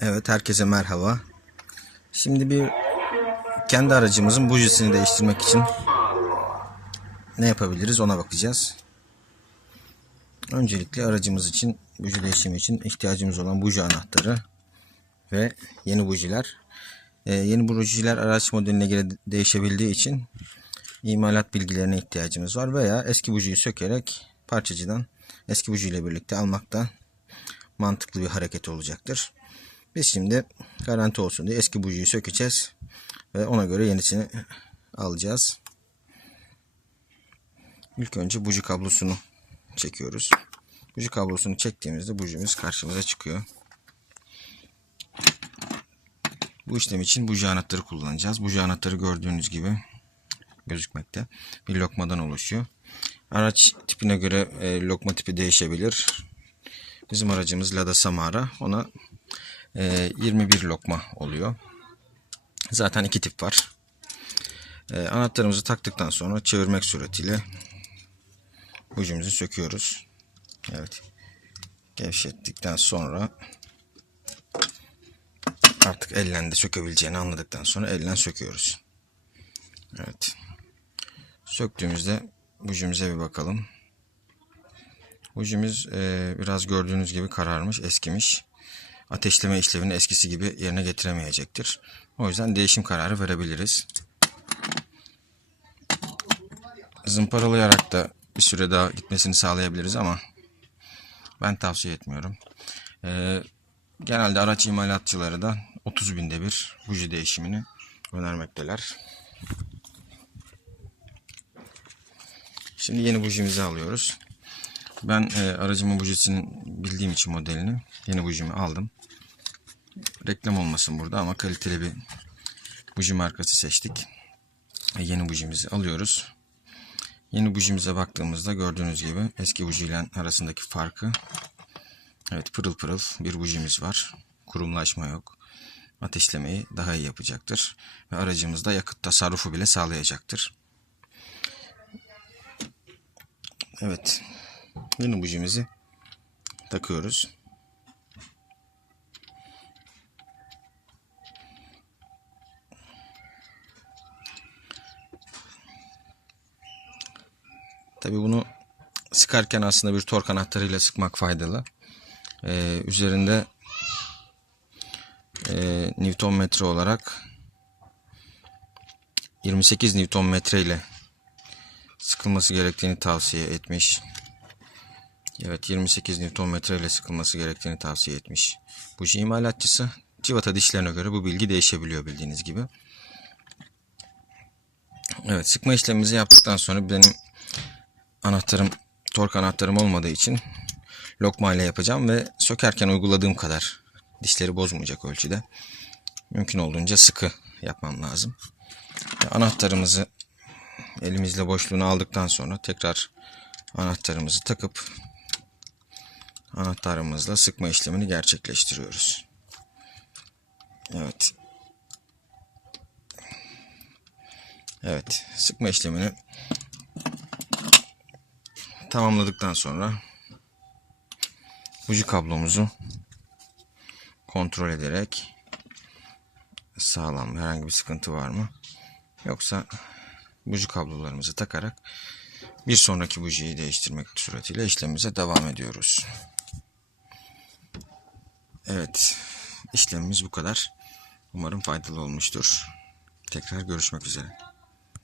Evet herkese merhaba. Şimdi bir kendi aracımızın bujisini değiştirmek için ne yapabiliriz ona bakacağız. Öncelikle aracımız için buji değişimi için ihtiyacımız olan buji anahtarı ve yeni bujiler. Ee, yeni bujiler araç modeline göre değişebildiği için imalat bilgilerine ihtiyacımız var veya eski bujiyi sökerek parçacıdan eski buji ile birlikte almakta mantıklı bir hareket olacaktır. Biz şimdi garanti olsun diye eski bujiyi sökeceğiz ve ona göre yenisini alacağız. İlk önce buji kablosunu çekiyoruz. Buji kablosunu çektiğimizde bujimiz karşımıza çıkıyor. Bu işlem için buji anahtarı kullanacağız. Buji anahtarı gördüğünüz gibi gözükmekte. Bir lokmadan oluşuyor. Araç tipine göre e, lokma tipi değişebilir. Bizim aracımız Lada Samara. Ona e, 21 lokma oluyor. Zaten iki tip var. E, anahtarımızı taktıktan sonra çevirmek suretiyle bujimizi söküyoruz. Evet. Gevşettikten sonra artık elle de sökebileceğini anladıktan sonra elle söküyoruz. Evet. Söktüğümüzde bujimize bir bakalım. Bujimiz e, biraz gördüğünüz gibi kararmış, eskimiş. Ateşleme işlevini eskisi gibi yerine getiremeyecektir. O yüzden değişim kararı verebiliriz. Zımparalayarak da bir süre daha gitmesini sağlayabiliriz ama ben tavsiye etmiyorum. E, genelde araç imalatçıları da 30 binde bir buji değişimini önermekteler. Şimdi yeni bujimizi alıyoruz. Ben e, aracımın bujisini bildiğim için modelini yeni bujimi aldım. Reklam olmasın burada ama kaliteli bir buji markası seçtik. E, yeni bujimizi alıyoruz. Yeni bujimize baktığımızda gördüğünüz gibi eski buji ile arasındaki farkı evet pırıl pırıl bir bujimiz var. Kurumlaşma yok. Ateşlemeyi daha iyi yapacaktır. Ve aracımızda yakıt tasarrufu bile sağlayacaktır. Evet. Yeni bujimizi takıyoruz. Tabi bunu sıkarken aslında bir tork anahtarıyla sıkmak faydalı. Ee, üzerinde e, Newton metre olarak 28 Newton metre ile sıkılması gerektiğini tavsiye etmiş. Evet 28 Nm ile sıkılması gerektiğini tavsiye etmiş. Buji imalatçısı civata dişlerine göre bu bilgi değişebiliyor bildiğiniz gibi. Evet sıkma işlemimizi yaptıktan sonra benim anahtarım tork anahtarım olmadığı için lokma ile yapacağım ve sökerken uyguladığım kadar dişleri bozmayacak ölçüde mümkün olduğunca sıkı yapmam lazım. Anahtarımızı elimizle boşluğunu aldıktan sonra tekrar anahtarımızı takıp anahtarımızla sıkma işlemini gerçekleştiriyoruz. Evet. Evet, sıkma işlemini tamamladıktan sonra buji kablomuzu kontrol ederek sağlam herhangi bir sıkıntı var mı? Yoksa buji kablolarımızı takarak bir sonraki bujiyi değiştirmek suretiyle işlemimize devam ediyoruz. Evet, işlemimiz bu kadar. Umarım faydalı olmuştur. Tekrar görüşmek üzere.